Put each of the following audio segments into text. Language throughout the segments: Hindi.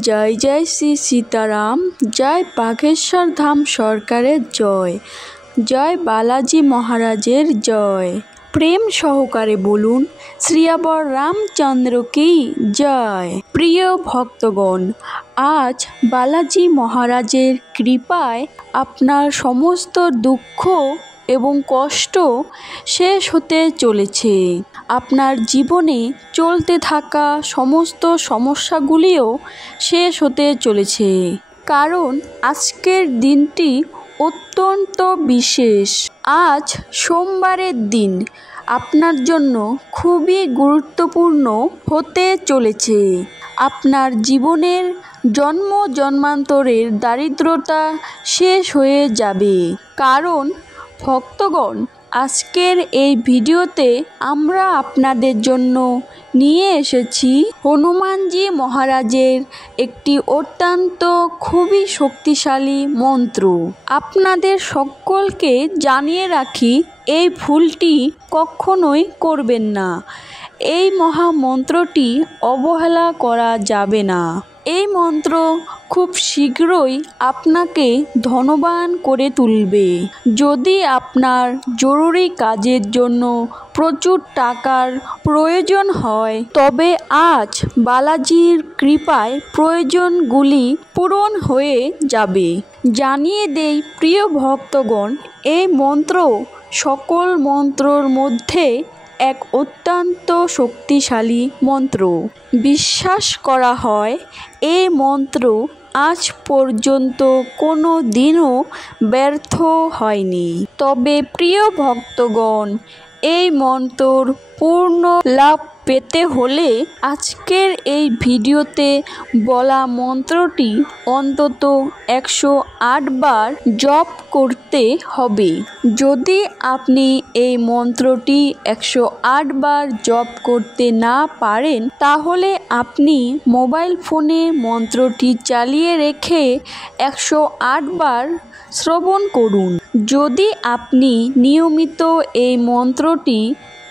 জয় জয় শ্রী সীতারাম, জয় বাঘেশ্বর ধাম সরকারের জয়, জয় বালাজি মহারাজের জয়। প্রেম সহকারে বলুন শ্রীয়াবর রামচন্দ্র কি জয়। প্রিয় ভক্তগণ, আজ বালাজি মহারাজের কৃপায় আপনার সমস্ত দুঃখ এবং কষ্ট শেষ হতে চলেছে। আপনার জীবনে চলতে থাকা সমস্ত সমস্যাগুলিও শেষ হতে চলেছে, কারণ আজকের দিনটি অত্যন্ত বিশেষ। আজ সোমবারের দিন আপনার জন্য খুবই গুরুত্বপূর্ণ হতে চলেছে। আপনার জীবনের জন্ম জন্মান্তরের দারিদ্রতা শেষ হয়ে যাবে। কারণ ভক্তগণ, আজকের এই ভিডিওতে আমরা আপনাদের জন্য নিয়ে এসেছি হনুমানজি মহারাজের একটি অত্যন্ত খুবই শক্তিশালী মন্ত্র। আপনাদের সকলকে জানিয়ে রাখি, এই ভুলটি কখনোই করবেন না। এই মহামন্ত্রটি অবহেলা করা যাবে না। এই মন্ত্র খুব শীঘ্রই আপনাকে ধনবান করে তুলবে। যদি আপনার জরুরি কাজের জন্য প্রচুর টাকার প্রয়োজন হয়, তবে আজ বালাজির কৃপায় প্রয়োজনগুলি পূরণ হয়ে যাবে। জানিয়ে দেই প্রিয় ভক্তগণ, এই মন্ত্র সকল মন্ত্রর মধ্যে এক অত্যন্ত শক্তিশালী মন্ত্র। বিশ্বাস করা হয় এই মন্ত্র আজ পর্যন্ত কোনো দিনও ব্যর্থ হয়নি। তবে প্রিয় ভক্তগণ, এই মন্ত্রর পূর্ণ লাভ পেতে হলে আজকের এই ভিডিওতে বলা মন্ত্রটি অন্তত 108 বার জপ করতে হবে। যদি আপনি এই মন্ত্রটি 108 বার জপ করতে না পারেন, তাহলে আপনি মোবাইল ফোনে মন্ত্রটি চালিয়ে রেখে 108 বার শ্রবণ করুন। যদি আপনি নিয়মিত এই মন্ত্রটি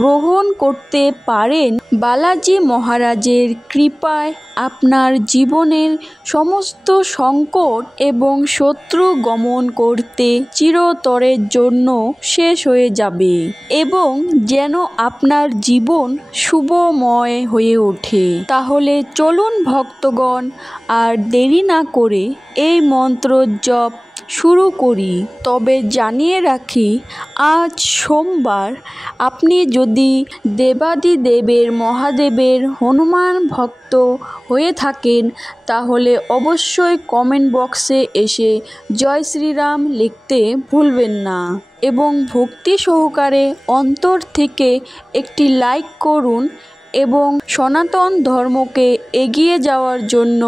গ্রহণ করতে পারেন, বালাজি মহারাজের কৃপায় আপনার জীবনের সমস্ত সংকট এবং শত্রু গমন করতে চিরতরের জন্য শেষ হয়ে যাবে এবং যেন আপনার জীবন শুভময় হয়ে ওঠে। তাহলে চলুন ভক্তগণ, আর দেরি না করে এই মন্ত্র জপ শুরু করি। তবে জানিয়ে রাখি, আজ সোমবার। আপনি যদি দেবাদিদেবের মহাদেবের হনুমান ভক্ত হয়ে থাকেন, তাহলে অবশ্যই কমেন্ট বক্সে এসে জয় শ্রীরাম লিখতে ভুলবেন না এবং ভক্তি সহকারে অন্তর থেকে একটি লাইক করুন এবং সনাতন ধর্মকে এগিয়ে যাওয়ার জন্য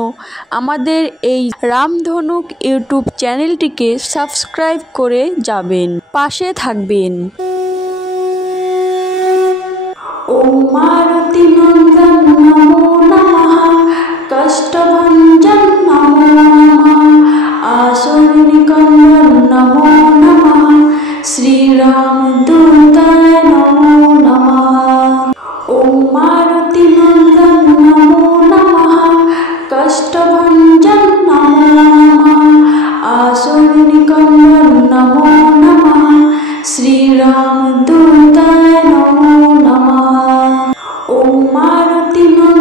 আমাদের এই রামধনুক ইউটিউব চ্যানেলটিকে সাবস্ক্রাইব করে যাবেন, পাশে থাকবেন। ওম মারুতি নন্দন নমো নমঃ, কষ্টভঞ্জন নমো নমঃ, আসুরনিকন্দন নমো নমঃ, শ্রীরামদূতায় নমো নমঃ। ওম মারুতি নন্দন নমো নমঃ, কষ্টভঞ্জন নমো নমঃ, আসুরনিকন্দন নমো নমঃ, শ্রীরামদূতায় নমো নমঃ। ওম মারুতি নন্দন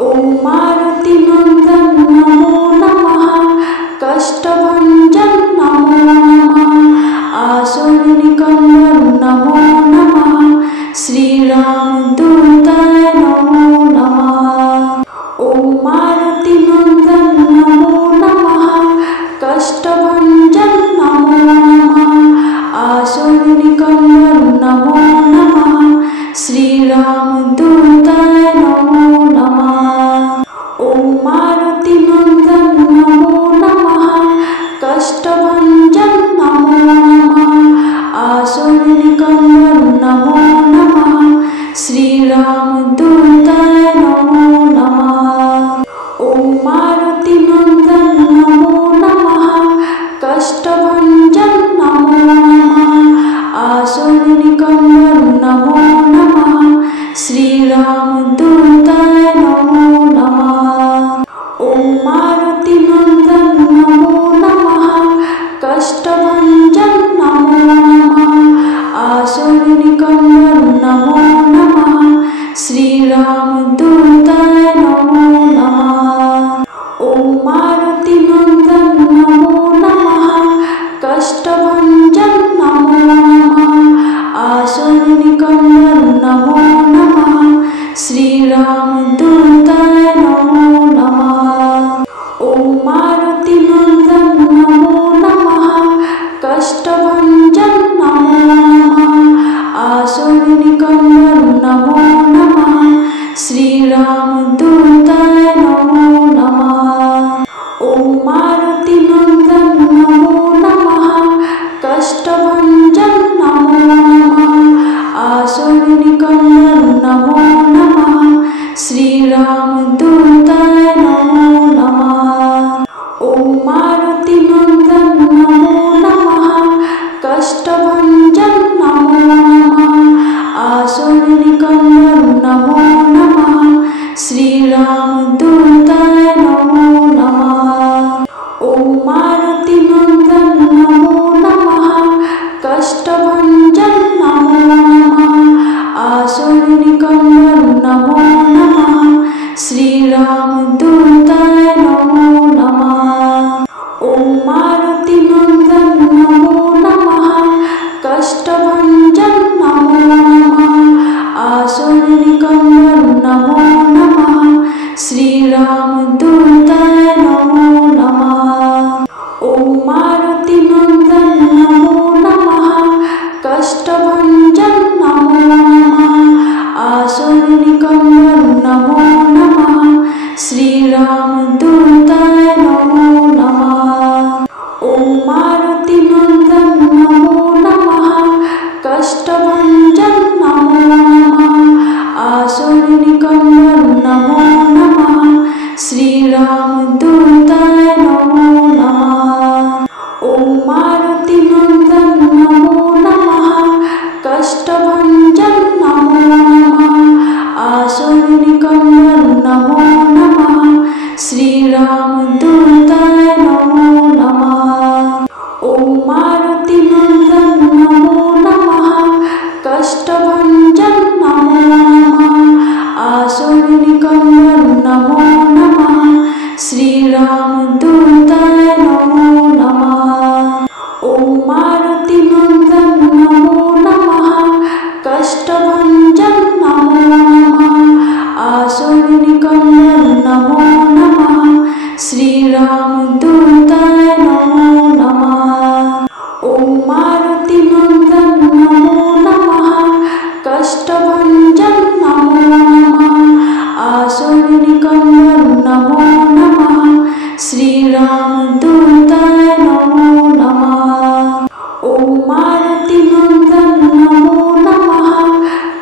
ॐ मारुतिनन्दन नमो नमः। कष्टभञ्जन नमो नमः। आसुरनिकन्दन नमो नमः। श्रीरामदूताय नमो नमः। ॐ मारुतिनन्दन नमो नमः। कष्टभञ्जन नमो नमः। आसुरनिकन्दन नमो नमः। श्रीरामदूताय नमो नमः। ॐ मारुतिनन्दन नमो नमः। कष्टभञ्जन नमो नमः। आसुरनिकन्दन नमो नमः। श्रीरामदूताय नमो नमः। ॐ मारुतिनन्दन नमो नमः। कष्टभञ्जन नमो नमः। आसुरनिकन्दन नमो नमः। श्रीरामदूताय नमो नमः। ॐ मारुतिनन्दन नमो नमः। कष्टभञ्जन नमो नमः। आसुरनिकन्दन नमो नमः। श्रीरामदूताय नमो नमः। ॐ मारुतिनन्दन नमो नमः। कष्टभञ्जन नमो नमः। आसुरनिकन्दन नमो नमः। श्रीरामदूताय नमो नमः। ॐ मारुतिनन्दन नमो नमः। कष्टभञ्जन नमो नमः। आसुरनिकन्दन नमो नमः। श्रीरामदूताय नमो नमः। ॐ मारुतिनन्दन नमो नमः। कष्टभञ्जन नमो नमः। आसुरनिकन्दन नमो नमः। श्रीरामदूताय नमो नमः। ॐ मारुतिनन्दन नमो नमः। कष्टभञ्जन नमो नमः। आसुरनिकन्दन नमो नमः। श्रीरामदूताय नमो नमः। ॐ मारुतिनन्दन नमो नमः। कष्टभञ्जन नमो नमः। आसुरनिकन्दन नमो नमः। श्रीरामदूताय नमो नमः। ॐ मारुतिनन्दन नमो नमः। कष्टभञ्जन नमो नमः। आसुरनिकन्दन नमो नमः। श्रीरामदूताय नमो नमः। ॐ मारुतिनन्दन नमो नमः। कष्टभञ्जन नमो नमः। आसुरनिकन्दन नमो नमः। श्रीरामदूताय नमो नमः। ॐ मारुतिनन्दन नमो नमः। कष्टभञ्जन नमो नमः। आसुरनिकन्दन नमो नमः। श्रीरामदूताय नमो नमः। ॐ मारुतिनन्दन नमो नमः। कष्टभञ्जन नमो नमः। आसुरनिकन्दन नमो नमः। श्रीरामदूताय नमो नमः। ॐ मारुतिनन्दन नमो नमः। कष्टभञ्जन नमो नमः। आसुरनिकन्दन नमो नमः। श्रीरामदूताय नमो नमः। ॐ मारुतिनन्दन नमो नमः। कष्टभञ्जन नमो नमः। आसुरनिकन्दन नमो नमः। श्रीरामदूताय नमो नमः। ॐ मारुतिनन्दन नमो नमः। कष्टभञ्जन नमो नमः। आसुरनिकन्दन नमो नमः। श्रीरामदूताय नमो नमः। ॐ मारुतिनन्दन नमो नमः।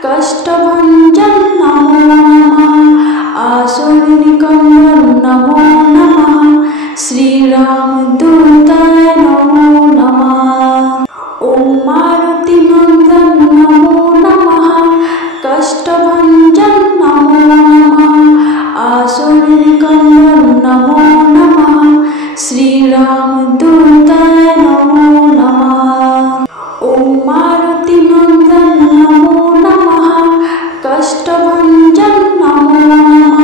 कष्टभञ्जन नमो नमः। आसुरनिकन्दन नमो नमः। श्रीरामदूताय नमो नमः। ॐ मारुतिनन्दन नमो नमः। कष्टभञ्जन नमो नमः। आसुरनिकन्दन नमो नमः। श्रीरामदूताय नमो नमः। ॐ मारुतिनन्दन नमो नमः। कष्टभञ्जन नमो नमः।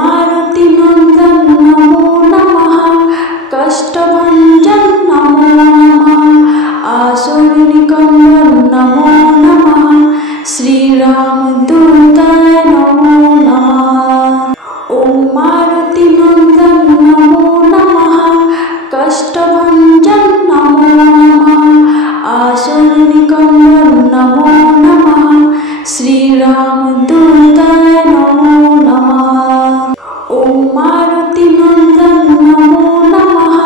मारुति नंदन नमो नमः। कष्टभंजन नमो नमः। आसुर निकंदन नमो नमः। श्री रामदूताय नमो नमः। ओम मारुति नंदन नमो नमः। कष्टभंजन नमो नमः। आसुर निकंदन नमो नमः। श्री रामदूताय नमो नमः। ओम मारुति नंदन नमो नमः।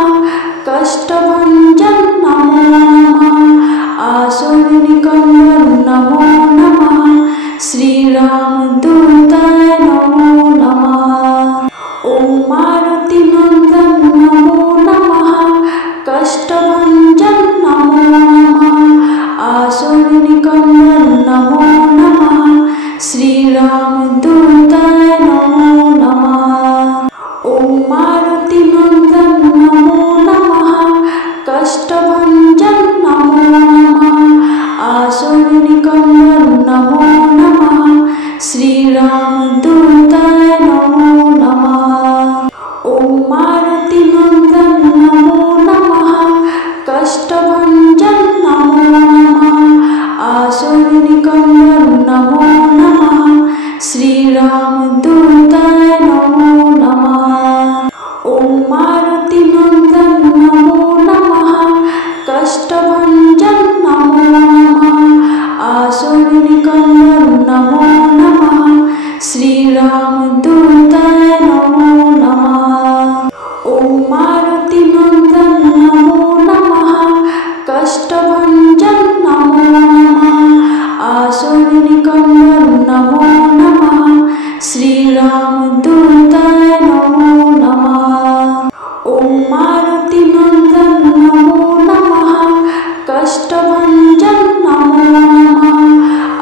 कष्टभंजन नमो नमः। आसुर निकंदन नमो नमः। श्री रामदूताय नमो नमः। ओम मारुति नंदन नमो नमः। कष्टभंजन नमो नमः। आसुर निकंदन नमो नमः। श्री रामदूताय नमो नमः। ओम मारुति नंदन नमो नमः। कष्टभंजन नमो नमः। आसुर निकंदन नमो नमः। श्री रामदूताय नमो नमः। ओम मारुति नंदन नमो नमः। कष्टभंजन नमो नमः। आसुर निकंदन नमो नमः। श्री रामदूताय नमो नमः। ओम मारुति नंदन नमो नमः। कष्टभंजन नमो नमः। आसुर निकंदन नमो नमः। श्री रामदूताय नमो नमः। ओम मारुति नंदन नमो नमः। कष्टभंजन नमो नमः। आसुर निकंदन नमो नमः। श्री रामदूताय नमो नमः। ओम मारुति नंदन नमो नमः। कष्टभंजन नमो नमः।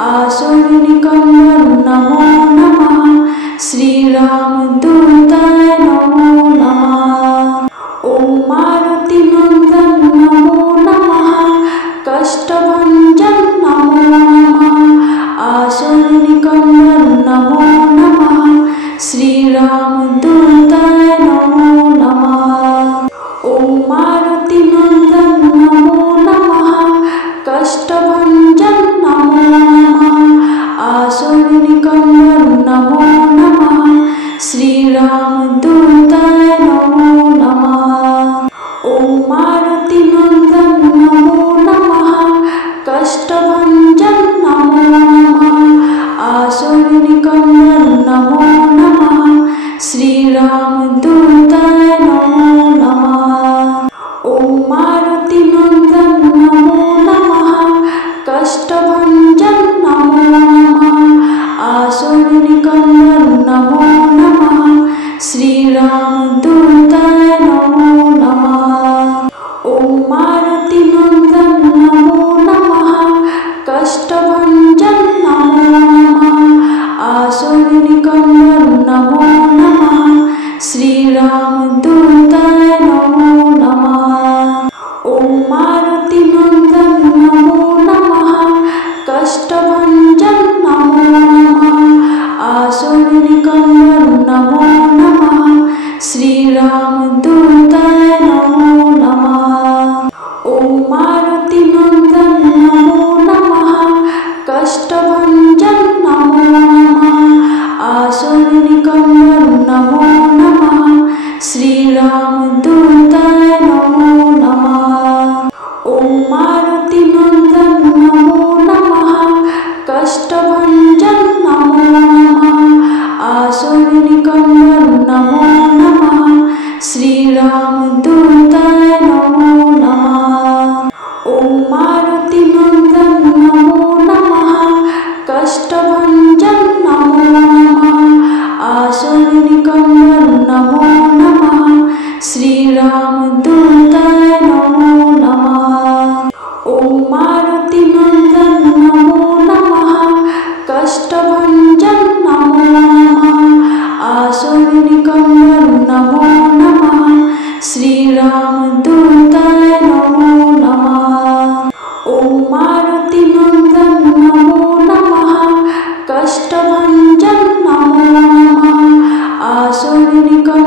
आसुर निकंदन नमो नमः। श्री रामदूताय नमो नमः। ओम मारुति नंदन नमो नमः। कष्टभंजन नमो नमः। आसुर निकंदन नमो नमः। श्री रामदूताय नमो नमः। ओम मारुति नंदन नमो नमः। कष्टभंजन नमो नमः। आसुर निकंदन नमो नमः। श्री रामदूताय नमो नमः। ओम मारुति नंदन नमो नमः। कष्टभंजन नमो नमः। आसुर निकंदन नमो नमः। श्री रामदूताय नमो नमः। ओम मारुति नंदन नमो नमः। कष्टभंजन नमो नमः। आसुर निकंदन नमो नमः। श्री रामदूताय नमो नमः। ओम मारुति नंदन नमो नमः। कष्टभंजन नमो नमः। आसुर निकंदन नमो नमः। श्री रामदूताय नमो नमः। ओम मारुति नंदन नमो नमः। कष्टभंजन नमो नमः। आसुर निकंदन नमो नमः। श्री আসুর নিকন্দন